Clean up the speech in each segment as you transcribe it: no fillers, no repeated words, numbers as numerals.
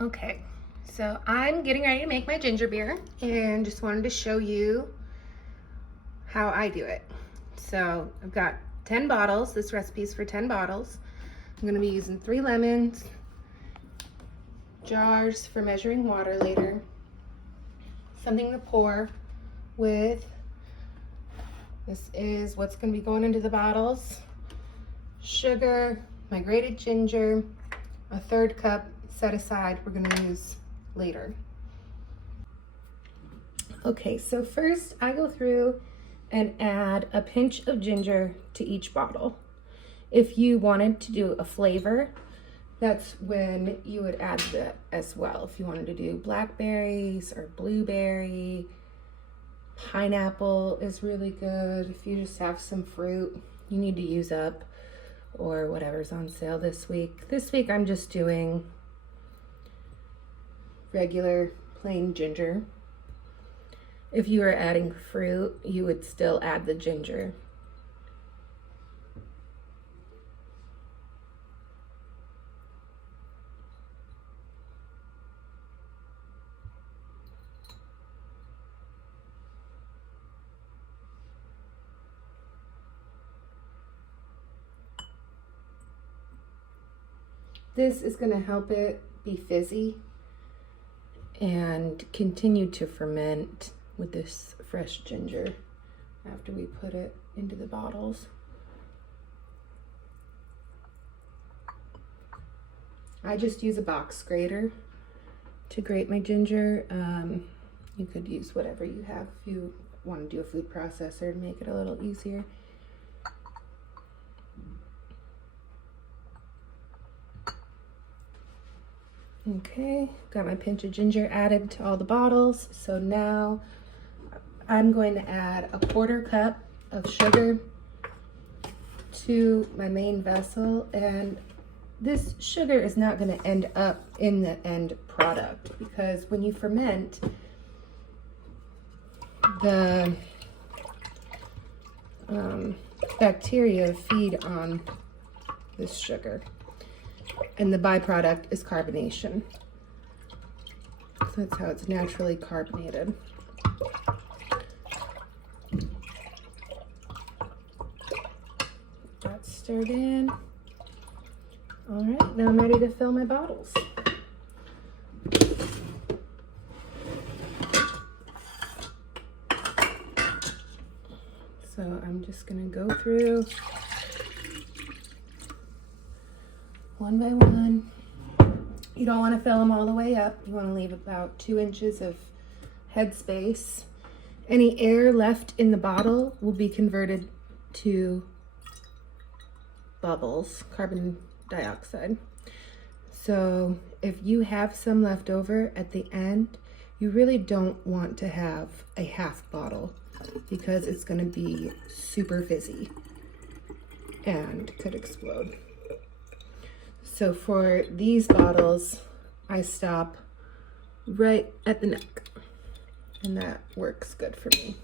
Okay, so I'm getting ready to make my ginger beer and just wanted to show you how I do it. So I've got 10 bottles. This recipe is for 10 bottles. I'm gonna be using 3 lemons, jars for measuring water later, something to pour with. This is what's gonna be going into the bottles. Sugar, my grated ginger, a 1/3 cup set aside we're gonna use later. Okay, so first I go through and add a pinch of ginger to each bottle. If you wanted to do a flavor, that's when you would add that as well. If you wanted to do blackberries or blueberry, pineapple is really good. If you just have some fruit you need to use up or whatever's on sale this week. This week I'm just doing regular plain ginger. If you were adding fruit, you would still add the ginger. This is going to help it be fizzy and continue to ferment with this fresh ginger after we put it into the bottles. I just use a box grater to grate my ginger. You could use whatever you have if you want to do a food processor to make it a little easier. Okay, got my pinch of ginger added to all the bottles. So now I'm going to add a 1/4 cup of sugar to my main vessel, and this sugar is not going to end up in the end product because when you ferment, the bacteria feed on this sugar, and the byproduct is carbonation. So that's how it's naturally carbonated. That's stirred in. All right, now I'm ready to fill my bottles. So I'm just gonna go through one by one. You don't want to fill them all the way up. You want to leave about 2 inches of head space. Any air left in the bottle will be converted to bubbles, carbon dioxide. So if you have some left over at the end, you really don't want to have a half bottle because it's going to be super fizzy and could explode. So for these bottles, I stop right at the neck, and that works good for me.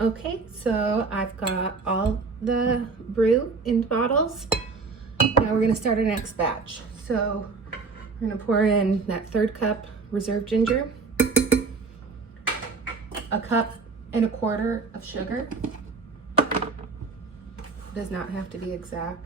Okay, so I've got all the brew in bottles. Now we're gonna start our next batch. So we're gonna pour in that 1/3 cup reserve ginger, 1.25 cups of sugar, Does not have to be exact.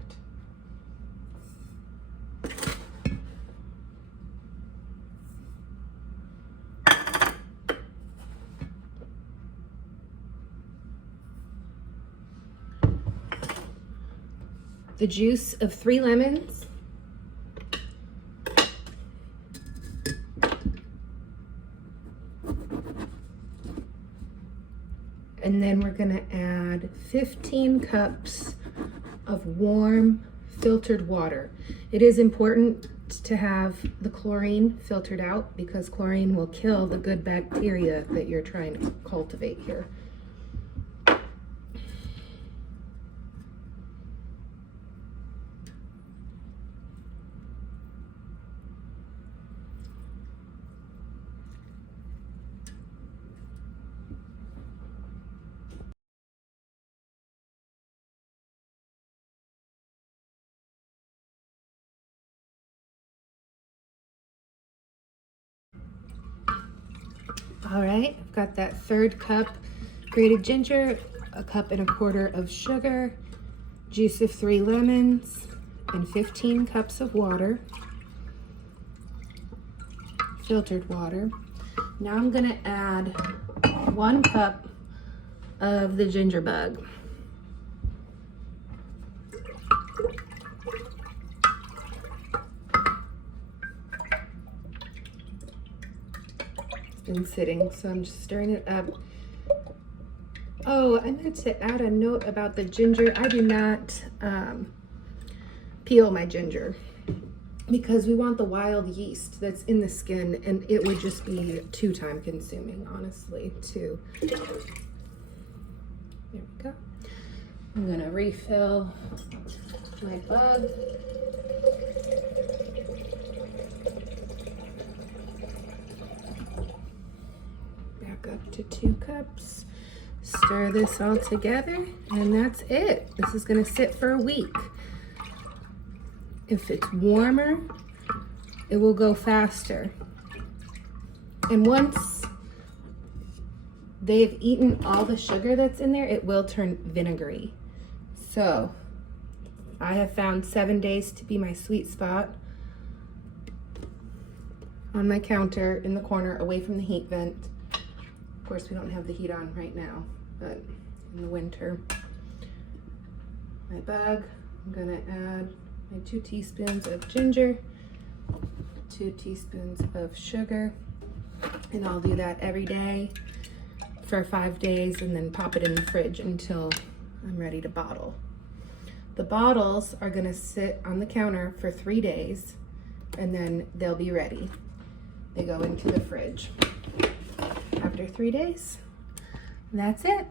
The juice of 3 lemons. And then we're gonna add 15 cups of warm filtered water. It is important to have the chlorine filtered out because chlorine will kill the good bacteria that you're trying to cultivate here. All right, I've got that 1/3 cup grated ginger, 1 1/4 cups of sugar, juice of 3 lemons, and 15 cups of water, filtered water. Now I'm gonna add 1 cup of the ginger bug. Been sitting, so I'm just stirring it up. Oh, I meant to add a note about the ginger. I do not peel my ginger because we want the wild yeast that's in the skin, and it would just be too time consuming, honestly, too. There we go. I'm gonna refill my bug. Up to 2 cups. Stir this all together, and that's it. This is going to sit for a week. If it's warmer, it will go faster. And once they've eaten all the sugar that's in there, it will turn vinegary. So I have found 7 days to be my sweet spot on my counter in the corner away from the heat vent. Of course, we don't have the heat on right now, but in the winter. My bug, I'm gonna add my 2 teaspoons of ginger, 2 teaspoons of sugar, and I'll do that every day for 5 days and then pop it in the fridge until I'm ready to bottle. The bottles are gonna sit on the counter for 3 days and then they'll be ready. They go into the fridge. After 3 days, that's it.